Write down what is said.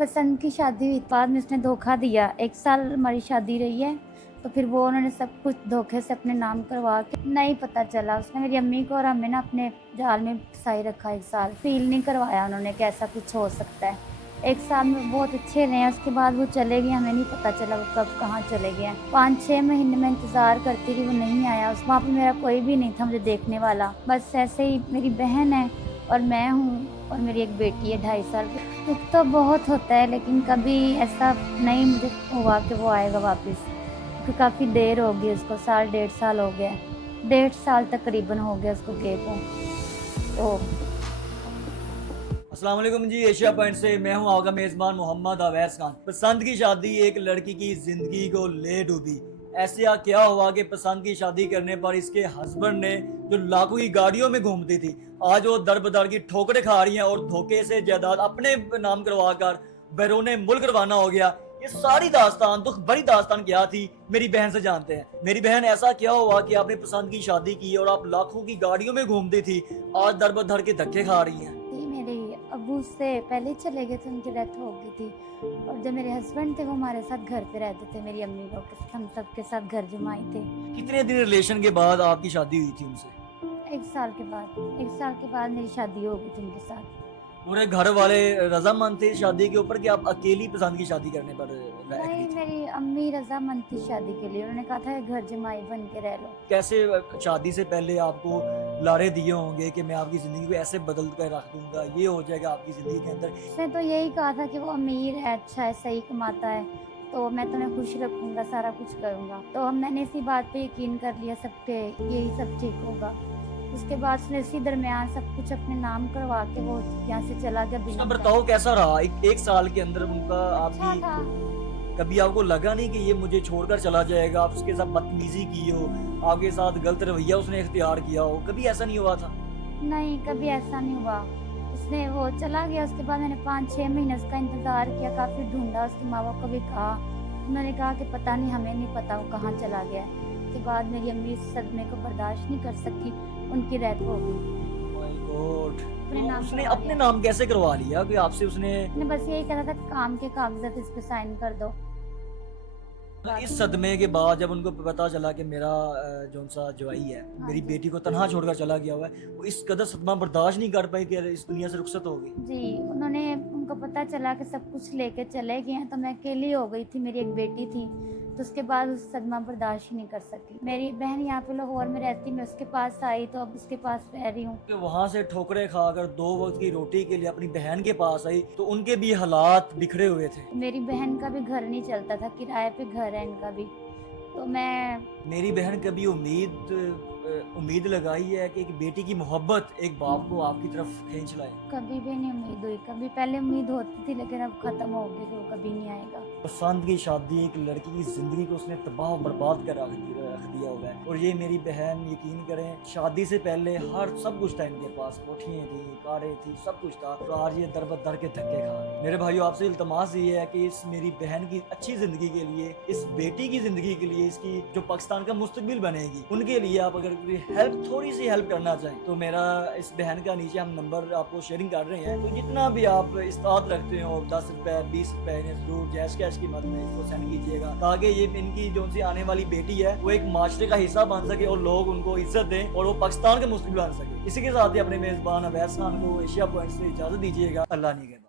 पसंद की शादी हुई, बाद में उसने धोखा दिया। 1 साल हमारी शादी रही है, तो फिर वो उन्होंने सब कुछ धोखे से अपने नाम करवा के नहीं पता चला। उसने मेरी अम्मी को और हमें ना अपने जाल में फंसाई रखा। 1 साल फ़ील नहीं करवाया उन्होंने कि ऐसा कुछ हो सकता है। 1 साल में बहुत अच्छे रहे, उसके बाद वो चले गए, हमें नहीं पता चला वो कब कहाँ चले गए हैं। 5-6 महीने मैं इंतज़ार करती रही, वो नहीं आया। उस वहाँ पे मेरा कोई भी नहीं था मुझे देखने वाला। बस ऐसे ही मेरी बहन है और मैं हूँ और मेरी एक बेटी है 2.5 साल की। दुःख तो बहुत होता है, लेकिन कभी ऐसा नहीं मुझे हुआ कि वो आएगा वापस, क्योंकि काफ़ी देर हो गई उसको, साल 1.5 साल हो गया है। 1.5 साल तकरीबन हो गया उसको गए को। तो अस्सलाम वालेकुम जी। एशिया पॉइंट से मैं हूं आपका मेज़बान मोहम्मद अवैस खान। पसंद की शादी एक लड़की की ज़िंदगी को ले डूबी। ऐसा क्या हुआ कि पसंद की शादी करने पर इसके हस्बैंड ने, जो लाखों की गाड़ियों में घूमती थी, आज वो दर बदर की ठोकरें खा रही हैं और धोखे से जायदाद अपने नाम करवा कर बैरूने मुल्क रवाना हो गया। ये सारी दास्तान, दुख भरी दास्तान क्या थी, मेरी बहन से जानते हैं। मेरी बहन, ऐसा क्या हुआ कि आपने पसंद की शादी की और आप लाखों की गाड़ियों में घूमती थी, आज दर बदर के धक्के खा रही हैं? जी, मेरे अब्बू से पहले चले गए थे, उनकी डेथ हो गई थी। और जो मेरे हस्बैंड थे वो हमारे साथ घर पे रहते थे, मेरी अम्मी लोग के साथ, हम सबके साथ घर जमाई थे। कितने दिन रिलेशन के बाद आपकी शादी हुई थी उनसे? 1 साल के बाद, 1 साल के बाद मेरी शादी हो गई थी उनके साथ। पूरे घर वाले रजामंद थे इस शादी के ऊपर कि आप अकेली पसंद की शादी करने पर एग्री नहीं, थी? मेरी अम्मी रज़ामंद थी शादी के लिए। उन्होंने कहा था कि घर जमाई बन के रह लो। कैसे शादी से पहले आपको लारे दिए होंगे कि मैं आपकी जिंदगी को ऐसे बदल कर रख दूंगा, ये हो जाएगा आपकी जिंदगी के अंदर? उसने तो यही कहा था कि वो अमीर है, अच्छा है, सही कमाता है, तो मैं तुम्हें खुश रखूँगा, सारा कुछ करूँगा। तो हम मैंने इसी बात पे यकीन कर लिया सब पे, यही सब ठीक होगा। उसके बाद उसने इसी दरमियान सब कुछ अपने नाम करवा के वो यहाँ से चला गया उसका बिना बर्ताव कैसा रहा एक साल के अंदर उनका अच्छा आपकी? था। कभी आपको लगा नहीं कि ये मुझे छोड़कर चला जाएगा? आप उसके साथ बदतमीजी की हो, आपके साथ गलत रवैया उसने इख्तियार किया हो, कभी ऐसा नहीं हुआ था? नहीं, कभी ऐसा नहीं हुआ। उसने वो चला गया, उसके बाद मैंने 5-6 महीने उसका इंतज़ार किया, काफ़ी ढूँढा, उसके माँ-बाप को भी कहा। उन्होंने कहा कि पता नहीं, हमें नहीं पता वो कहाँ चला गया है। उसके बाद मेरी अम्मी इस सदमे को बर्दाश्त नहीं कर सकी, उनकी डेथ हो गई। My God! अपने तो नाम उसने करवा अपने लिया। नाम कैसे करवा लिया कि आपसे उसने? उसने बस यही कहा था काम के कागज़ात इस पे साइन कर दो। इस सदमे के बाद जब उनको पता चला कि मेरा जौन सा जवाई है हाँ मेरी जी। बेटी को तनहा छोड़कर चला गया हुआ है, वो इस कदर सदमा बर्दाश्त नहीं कर पाई कि इस दुनिया से रुखसत हो गई। जी, उनको पता चला कि सब कुछ लेके चले गए हैं, तो मैं अकेली हो गई थी, मेरी एक बेटी थी, तो उसके बाद उस सदमा बर्दाश्त ही नहीं कर सकी। मेरी बहन यहाँ पे लाहौर में रहती, मैं उसके पास आई, तो अब उसके पास रह रही हूँ। कि वहां से ठोकरें खाकर 2 वक्त की रोटी के लिए अपनी बहन के पास आई, तो उनके भी हालात बिखरे हुए थे। मेरी बहन का भी घर नहीं चलता था, किराए पे घर है इनका भी। तो मैं मेरी बहन कभी उम्मीद लगाई है कि एक बेटी की मोहब्बत एक बाप को आपकी तरफ खींच लाए? कभी भी नहीं उम्मीद हुई, कभी पहले उम्मीद होती थी, लेकिन अब ख़त्म हो गई, तो कभी नहीं आएगा। पसंद की शादी एक लड़की की जिंदगी को उसने तबाह और बर्बाद कर रख दिया हुआ है। और ये मेरी बहन, यकीन करें, शादी से पहले हर सब कुछ था इनके पास, कोठियाँ थी, कारें थी, सब कुछ था, तो आज ये दर बदर के धक्के खा रहे हैं। मेरे भाइयों, आपसे इल्तमास ये है कि इस मेरी बहन की अच्छी जिंदगी के लिए, इस बेटी की जिंदगी के लिए, इसकी जो पाकिस्तान का मुस्तकबिल बनेगी, उनके लिए आप अगर हेल्प, थोड़ी सी हेल्प करना चाहें, तो मेरा इस बहन का नीचे हम नंबर आपको शेयरिंग कर रहे हैं। तो जितना भी आप इस्तात रखते हो, 10 रुपए 20 रुपए, इन्हें जरूर जैश कैश की मद में इसको सेंड कीजिएगा, ताकि ये इनकी जो सी आने वाली बेटी है वो एक माशरे का हिस्सा बन सके और लोग उनको इज्जत दें और वो पाकिस्तान के मुस्तकबिल बन सके। इसी के साथ ही अपने मेजबान अवैस खान को एशिया पॉइंट से इजाजत दीजिएगा। अल्लाह नहीं कहता।